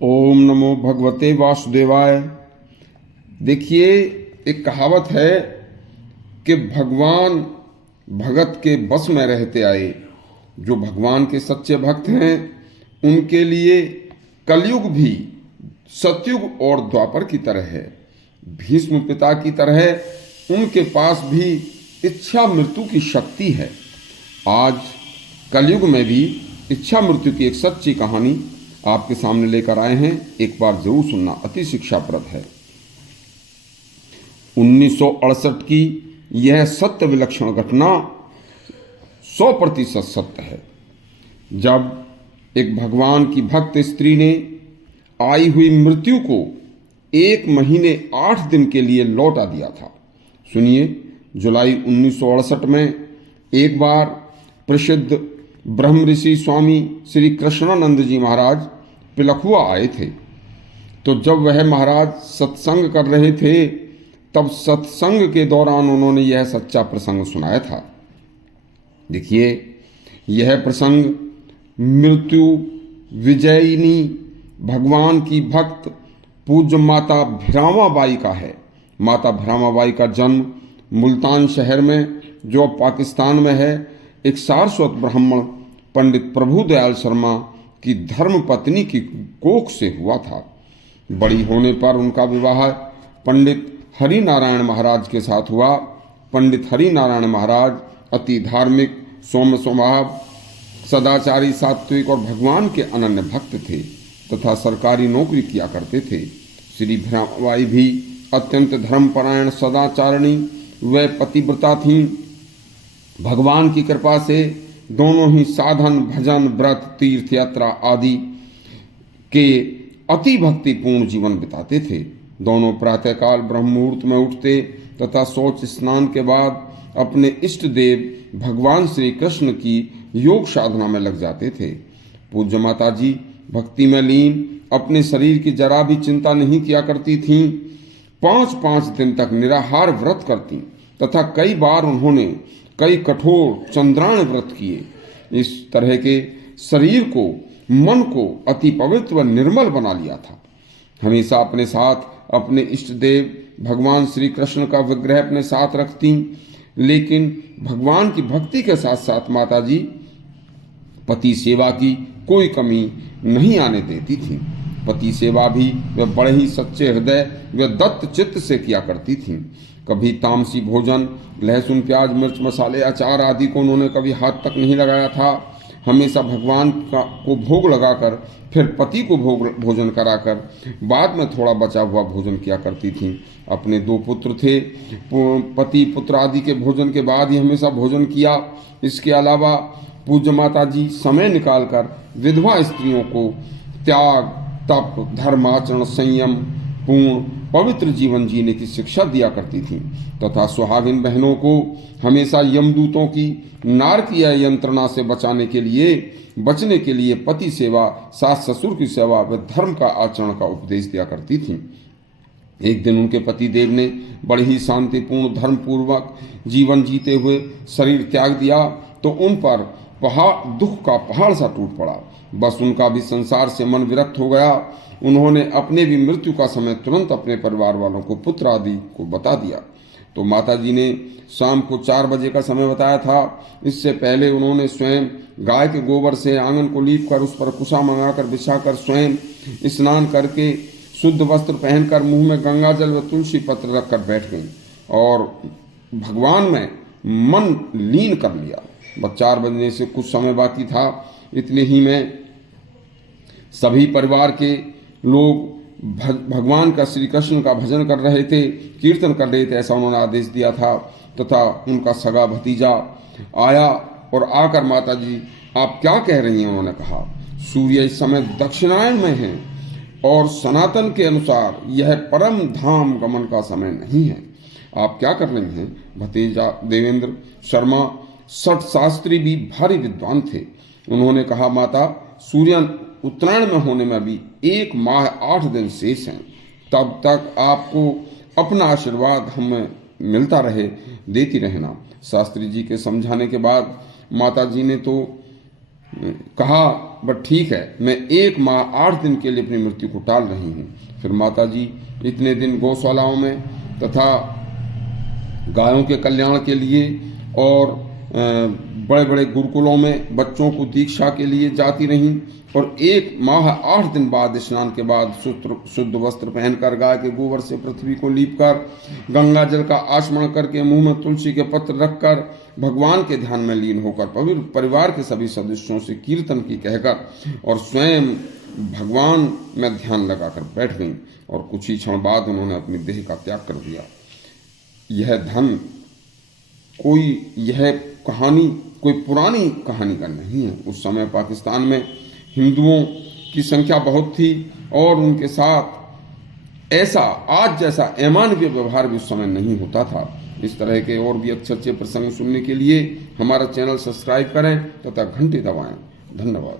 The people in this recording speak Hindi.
ओम नमो भगवते वासुदेवाय। देखिए, एक कहावत है कि भगवान भगत के बस में रहते आए। जो भगवान के सच्चे भक्त हैं उनके लिए कलयुग भी सतयुग और द्वापर की तरह है। भीष्म पिता की तरह उनके पास भी इच्छा मृत्यु की शक्ति है। आज कलयुग में भी इच्छा मृत्यु की एक सच्ची कहानी आपके सामने लेकर आए हैं। एक बार जरूर सुनना, अति शिक्षाप्रद है। 1968 की यह सत्य विलक्षण घटना 100% सत्य है। जब एक भगवान की भक्त स्त्री ने आई हुई मृत्यु को 1 महीने 8 दिन के लिए लौटा दिया था। सुनिए, जुलाई 1968 में एक बार प्रसिद्ध ब्रह्म ऋषि स्वामी श्री कृष्णानंद जी महाराज पिलखुआ आए थे। तो जब वह महाराज सत्संग कर रहे थे तब सत्संग के दौरान उन्होंने यह सच्चा प्रसंग सुनाया था। देखिए, यह प्रसंग मृत्यु विजयिनी भगवान की भक्त पूज्य माता भीरामाबाई का है। माता भीरामाबाई का जन्म मुल्तान शहर में, जो अब पाकिस्तान में है, एक सारस्वत ब्राह्मण पंडित प्रभुदयाल शर्मा की धर्म पत्नी की कोख से हुआ था। बड़ी होने पर उनका विवाह पंडित हरि नारायण महाराज के साथ हुआ। पंडित हरि नारायण महाराज अति धार्मिक, सौम्य स्वभाव, सदाचारी, सात्विक और भगवान के अनन्य भक्त थे तथा सरकारी नौकरी किया करते थे। श्री भीरामाबाई भी अत्यंत धर्मपरायण, सदाचारिणी व पतिव्रता थीं। भगवान की कृपा से दोनों ही साधन, भजन, व्रत, तीर्थ यात्रा आदि के अति भक्तिपूर्ण जीवन बिताते थे। दोनों प्रातःकाल ब्रह्म मुहूर्त में उठते तथा शौच स्नान के बाद अपने इष्ट देव भगवान श्री कृष्ण की योग साधना में लग जाते थे। पूज्य माता जी भक्ति में लीन, अपने शरीर की जरा भी चिंता नहीं किया करती थीं। 5-5 दिन तक निराहार व्रत करती तथा कई बार उन्होंने कई कठोर चंद्रायण व्रत किए। इस तरह के शरीर को, मन को अति पवित्र व निर्मल बना लिया था। हमेशा अपने साथ अपने इष्ट देव भगवान श्री कृष्ण का विग्रह अपने साथ रखती, लेकिन भगवान की भक्ति के साथ साथ माता जी पति सेवा की कोई कमी नहीं आने देती थी। पति सेवा भी वे बड़े ही सच्चे हृदय व दत्त चित्त से किया करती थीं। कभी तामसी भोजन, लहसुन, प्याज, मिर्च, मसाले, अचार आदि को उन्होंने कभी हाथ तक नहीं लगाया था। हमेशा भगवान को भोग लगाकर फिर पति को भोजन कराकर बाद में थोड़ा बचा हुआ भोजन किया करती थीं। अपने 2 पुत्र थे, पति पुत्र आदि के भोजन के बाद ही हमेशा भोजन किया। इसके अलावा पूज्य माता जी समय निकालकर विधवा स्त्रियों को त्याग, तप, धर्माचरण, संयम पूर्ण पवित्र जीवन जीने की शिक्षा दिया करती थीं तथा सुहागिन बहनों को हमेशा यमदूतों की नारकीय यंत्रणा से बचने के लिए पति सेवा, सास ससुर की सेवा व धर्म का आचरण का उपदेश दिया करती थीं। एक दिन उनके पति देव ने बड़े ही शांतिपूर्ण, धर्मपूर्वक जीवन जीते हुए शरीर त्याग दिया तो उन पर दुख का पहाड़ सा टूट पड़ा। बस उनका भी संसार से मन विरक्त हो गया। उन्होंने अपने भी मृत्यु का समय तुरंत अपने परिवार वालों को, पुत्र आदि को बता दिया। तो माता जी ने शाम को 4 बजे का समय बताया था। इससे पहले उन्होंने स्वयं गाय के गोबर से आंगन को लीप कर उस पर कुशा मंगाकर बिछाकर स्वयं स्नान करके शुद्ध वस्त्र पहनकर मुंह में गंगा जल व तुलसी पत्र रखकर बैठ गईं और भगवान में मन लीन कर लिया। बस 4 बजने से कुछ समय बाकी था। इतने ही में सभी परिवार के लोग भगवान का, श्री कृष्ण का भजन कर रहे थे, कीर्तन कर रहे थे, ऐसा उन्होंने आदेश दिया था। तथा उनका सगा भतीजा आया और आकर, माता जी आप क्या कह रही हैं? उन्होंने कहा, सूर्य इस समय दक्षिणायन में है और सनातन के अनुसार यह परम धाम गमन का समय नहीं है। आप क्या कर रही हैं? भतीजा देवेंद्र शर्मा सठ शास्त्री भी भारी विद्वान थे। उन्होंने कहा, माता, सूर्य उत्तरायण में होने में भी 1 माह 8 दिन शेष हैं। तब तक आपको अपना आशीर्वाद हमें मिलता रहे, देती रहना। शास्त्री जी के समझाने के बाद माता जी ने तो कहा बट ठीक है, मैं 1 माह 8 दिन के लिए अपनी मृत्यु को टाल रही हूँ। फिर माता जी इतने दिन गौशालाओं में तथा गायों के कल्याण के लिए और बड़े बड़े गुरुकुलों में बच्चों को दीक्षा के लिए जाती रहीं और 1 माह 8 दिन बाद स्नान के बाद शुद्ध वस्त्र पहनकर गाय के गोबर से पृथ्वी को लीपकर गंगा जल का आचमन करके मुंह में तुलसी के पत्र रखकर भगवान के ध्यान में लीन होकर पवित्र परिवार के सभी सदस्यों से कीर्तन की कहकर और स्वयं भगवान में ध्यान लगाकर बैठ गईं और कुछ ही क्षण बाद उन्होंने अपनी देह का त्याग कर दिया। यह कहानी कोई पुरानी कहानी का नहीं है। उस समय पाकिस्तान में हिंदुओं की संख्या बहुत थी और उनके साथ ऐसा आज जैसा अमानवीय व्यवहार भी उस समय नहीं होता था। इस तरह के और भी अच्छे अच्छे प्रसंग सुनने के लिए हमारा चैनल सब्सक्राइब करें तथा घंटी दबाएं। धन्यवाद।